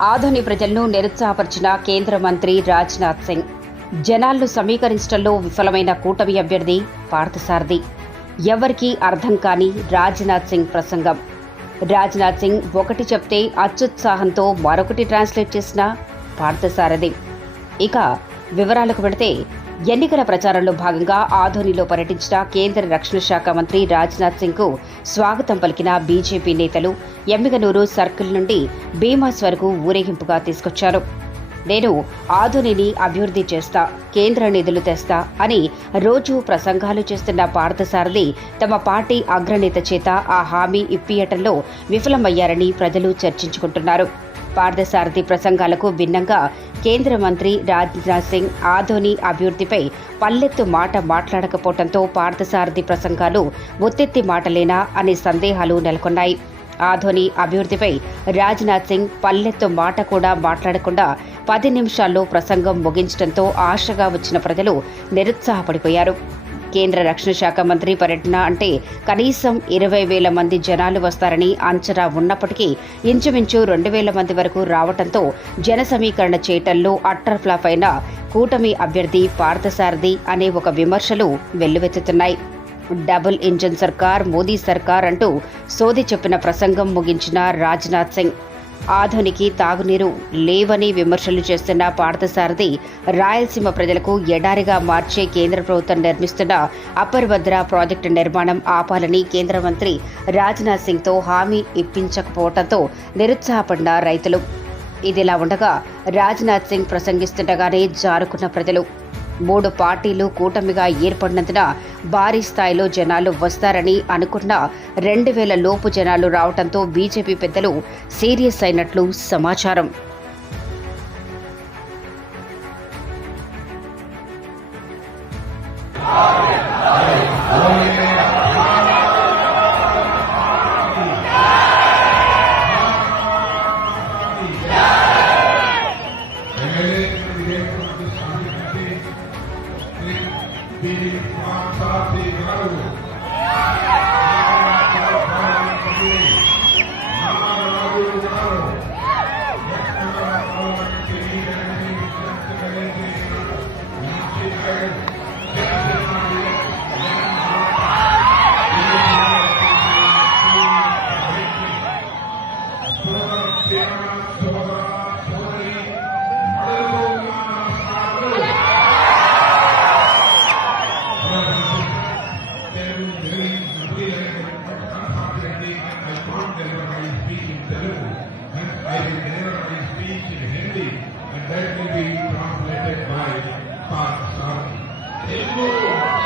ఆధుని ప్రజలను నిరుత్సాహపరిచిన కేంద్ర మంత్రి రాజ్నాథ్ సింగ్. జనాలను సమీకరించడంలో విఫలమైన కూటమి అభ్యర్థి పార్థసారథి. ఎవరికీ అర్థం కాని రాజ్నాథ్ సింగ్ ప్రసంగం. రాజ్నాథ్ సింగ్ ఒకటి చెప్తే అత్యుత్సాహంతో మరొకటి ట్రాన్స్లేట్ చేసిన పార్థసారథి. ఇక వివరాలకు పెడితే ఎన్నికల ప్రచారంలో భాగంగా ఆధోనిలో పర్యటించిన కేంద్ర రక్షణ శాఖ మంత్రి రాజ్నాథ్ సింగ్కు స్వాగతం పలికిన బీజేపీ నేతలు ఎమ్మిగనూరు సర్కిల్ నుండి భీమాస్ వరకు ఊరేగింపుగా తీసుకొచ్చారు. నేను ఆధునిని అభివృద్ధి చేస్తా కేంద్ర నిధులు తెస్తా అని రోజు ప్రసంగాలు చేస్తున్న పార్థసారథి తమ పార్టీ అగ్రనేత చేత ఆ హామీ ఇప్పియటంలో విఫలమయ్యారని ప్రజలు చర్చించుకుంటున్నారు. పార్థసారథి ప్రసంగాలకు భిన్నంగా కేంద్ర మంత్రి రాజ్నాథ్ సింగ్ ఆధోని అభివృద్ధిపై పల్లెత్తు మాట మాట్లాడకపోవడంతో పార్థసారథి ప్రసంగాలు ఒత్తెత్తి మాటలేనా అనే సందేహాలు నెలకొన్నాయి. ఆధోని అభివృద్ధిపై రాజ్నాథ్ సింగ్ పల్లెత్తు మాట కూడా మాట్లాడకుండా పది నిమిషాల్లో ప్రసంగం ముగించడంతో ఆశగా వచ్చిన ప్రజలు నిరుత్సాహపడిపోయారు. కేంద్ర రక్షణ శాఖ మంత్రి పర్యటన అంటే కనీసం ఇరవై వేల మంది జనాలు వస్తారని అంచనా ఉన్నప్పటికీ ఇంచుమించు రెండు వేల మంది వరకు రావడంతో జన సమీకరణ చేయటంలో అట్టర్ ఫ్లాప్ అయిన కూటమి అభ్యర్థి పార్థసారథి అనే ఒక విమర్శలు వెల్లువెత్తుతున్నాయి. డబుల్ ఇంజన్ సర్కార్ మోదీ సర్కార్ అంటూ సోది చెప్పిన ప్రసంగం ముగించిన రాజ్నాథ్ సింగ్. ఆధునికి తాగునీరు లేవని విమర్శలు చేస్తున్న పార్థసారథి రాయలసీమ ప్రజలకు ఎడారిగా మార్చే కేంద్ర ప్రభుత్వం నిర్మిస్తున్న అప్పర్ భద్ర ప్రాజెక్టు నిర్మాణం ఆపాలని కేంద్ర మంత్రి రాజ్నాథ్ సింగ్తో హామీ ఇప్పించకపోవడంతో నిరుత్సాహపడిన రైతులు. ఇదిలా ఉండగా రాజ్నాథ్ సింగ్ ప్రసంగిస్తుండగానే జారుకున్న ప్రజలు. మూడు పార్టీలు కూటమిగా ఏర్పడినందున భారీ స్థాయిలో జనాలు వస్తారని అనుకున్న రెండు వేల లోపు జనాలు రావడంతో బీజేపీ పెద్దలు సీరియస్ అయినట్లు సమాచారం. తెలుగు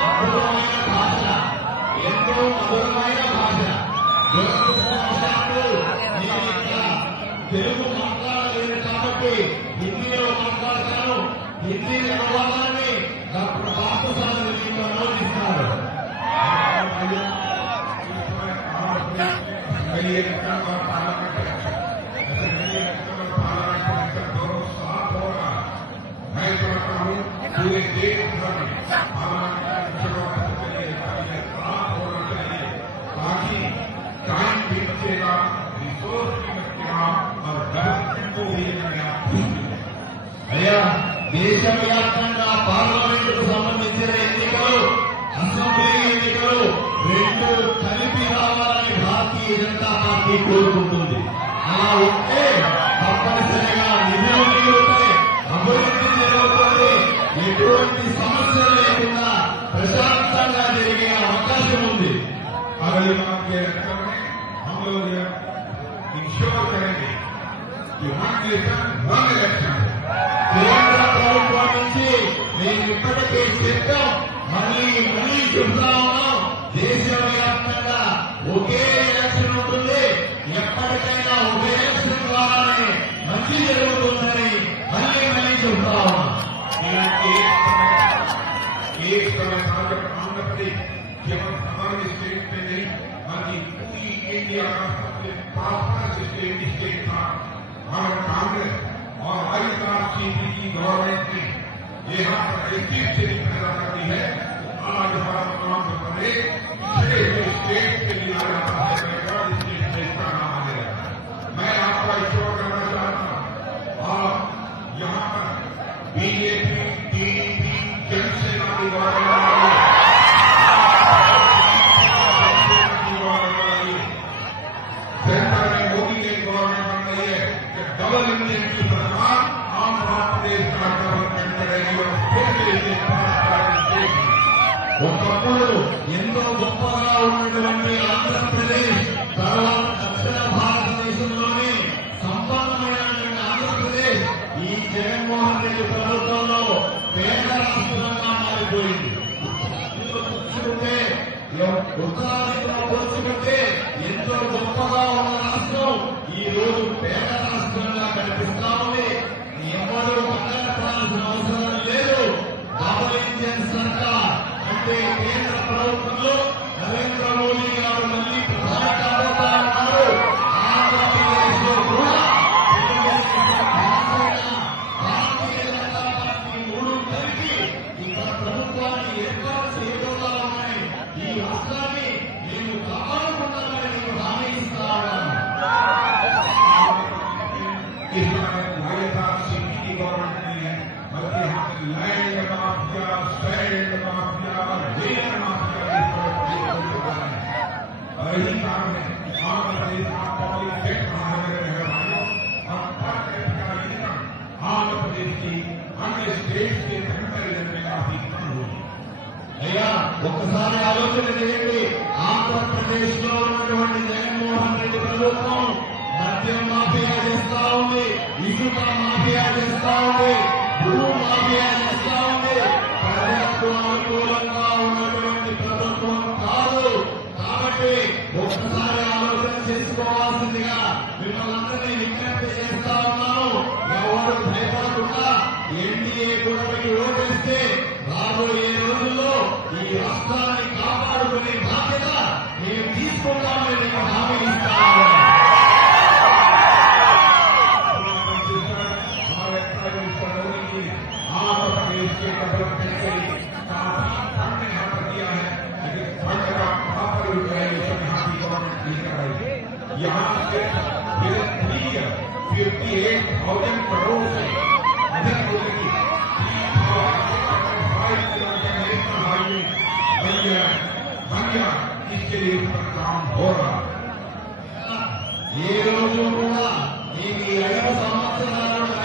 మధురమైన భాష ఎంతో మధురమైన భాష తెలుగు మాట్లాడలేదు కాబట్టి హిందీలో మాట్లాడతాను. హిందీ అనువాదాన్ని దేశవ్యాప్తంగా పార్లమెంటుకు సంబంధించిన ఎన్నికలు అసెంబ్లీ భారతీయ జనతా పార్టీ కోరుకుంటుంది. అలా ఉంటే తప్పనిసరిగా నిధులు అభివృద్ధి జరుగుతుంది. ఎటువంటి సమస్య ప్రశాంతంగా జరిగే అవకాశం ఉంది. మేము ఇప్పటికే చెప్పాం మళ్ళీ మళ్ళీ చెప్తా ఉన్నాం దేశవ్యాప్తంగా ఒకే ఎలక్షన్ ఉంటుంది ఎప్పటికైనా ఒకే ఎలక్షన్ ద్వారానే మంచి జరుగుతుందని మళ్ళీ మళ్ళీ చెప్తా ఉన్నాం ఇలాంటి एक समय था जब आंध्र प्रदेश केवल हमारे स्टेट में नहीं बल्कि पूरी इंडिया का सबसे प्रॉस्परस स्टेट स्टेट था और कांग्रेस और आईआरसीपी की गवर्नमेंट ने ये हम एक से निकल रही है। आज हम आम बने छह स्टेट के लिए 広げ、よ、お互い దాని ఆలోచన చేయండి. ఆంధ్రప్రదేశ్లో बढ़िया बढ़िया इसके लिए पर काम हो रहा है ये रोज కూడా ఈ ఐదు సంవత్సరాలు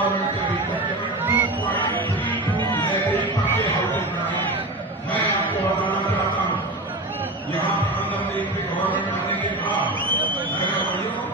गवर्नमेंट के भीतर टू पॉइंट थ्री टू लाइब्रेरी पक्के हाउसेज बनाए मैं आपको बताना चाहता हूँ यहाँ प्रधानमंत्री की गवर्नमेंट आने के बाद नगर वालों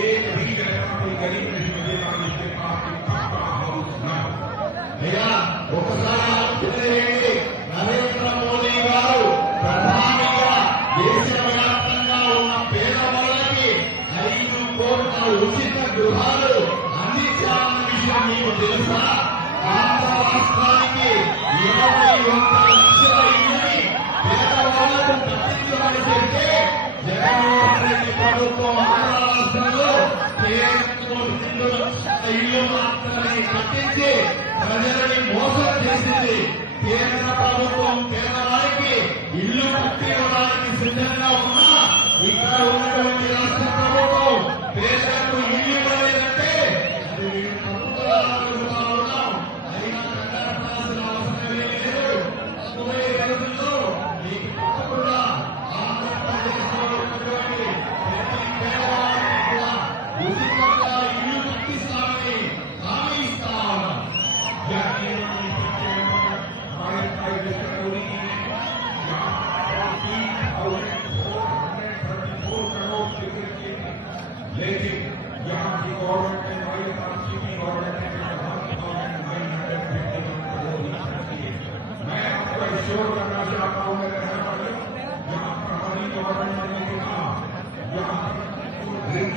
एक भी जगह कोई गरीब नहीं मिलेगा जिसके पास पक्का हाउस ना भैया నరేంద్ర మోదీ గారు ప్రధానిగా దేశవ్యాప్తంగా ఉన్న పేదవాళ్ళకి ఐదు కోట్ల ఉచిత గృహాలు తెలుసా ఆంధ్ర రాష్ట్రానికి ఇరవై ఒక్క లక్షల ఇల్లుని పేదవాళ్ళకు ప్రత్యేకమని చెప్తే జగన్మోహన్ రెడ్డి ప్రభుత్వం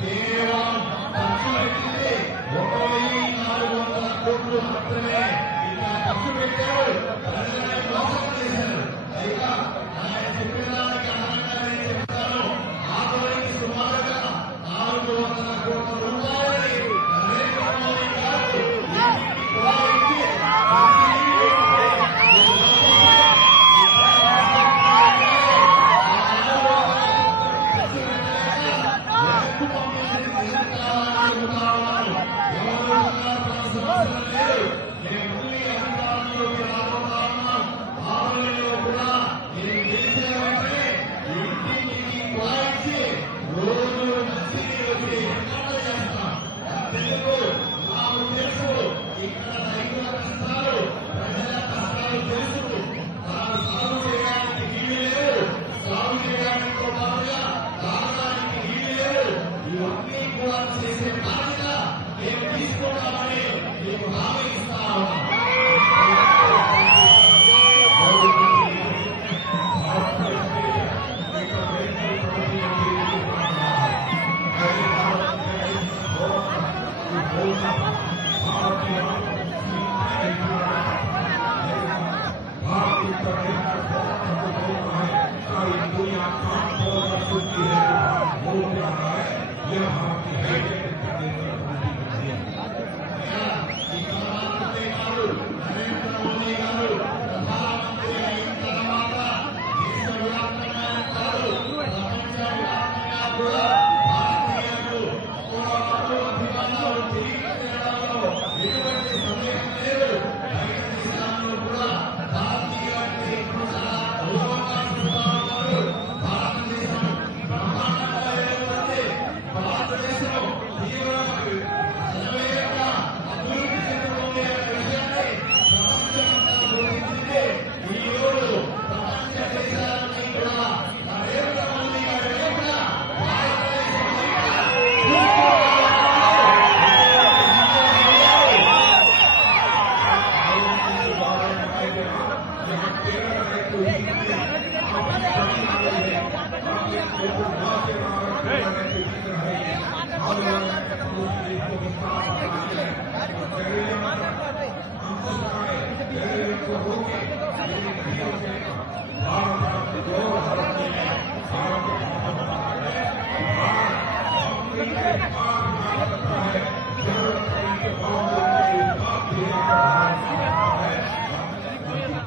కేవలం ఖర్చు పెట్టింది ఒక వెయ్యి నాలుగు వందల కోట్లు మాత్రమే ఇక్కడ ఖర్చు పెట్టారు ప్రజలని మోసం చేశారు పైగా తెలుసు ఇక్కడ రైతుల కష్టాలు ప్రజల కష్టాలు ఇవన్నీ